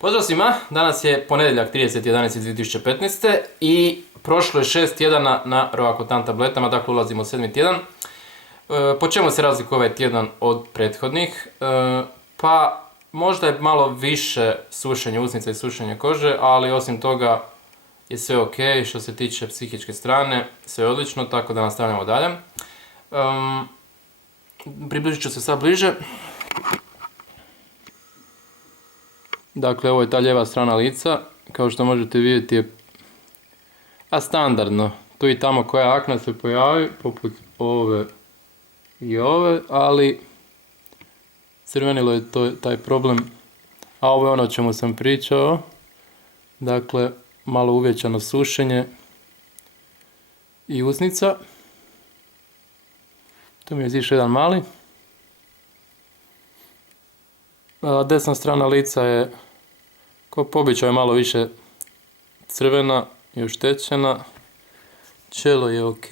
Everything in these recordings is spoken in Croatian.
Pozdrav svima, danas je ponedjeljak 30.11.2015. i prošlo je 6 tjedana na Roakotan tabletama, dakle ulazimo u 7. tjedan. Po čemu se razlikuje ovaj tjedan od prethodnih? Pa možda je malo više sušenja usnica i sušenja kože, ali osim toga je sve ok što se tiče psihičke strane, sve je odlično, tako da nastavljamo dalje. Približit ću se sad bliže. Dakle, ovo je ta lijeva strana lica, kao što možete vidjeti je standardno. Tu i tamo koja akna se pojavi, poput ove i ove, ali crvenilo je taj problem, a ovo je ono o čemu sam pričao. Dakle, malo uvećano sušenje i usnica. Tu mi je izišao jedan mali. Desna strana lica je kao po običaju malo više crvena i oštećena. Čelo je ok.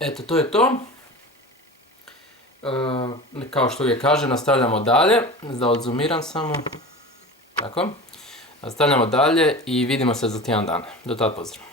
Eto, to je to. Kao što uvijek kažem, nastavljamo dalje. Da odzoomiram samo. Tako. Nastavljamo dalje i vidimo se za tjedan dana. Do tada pozdrav.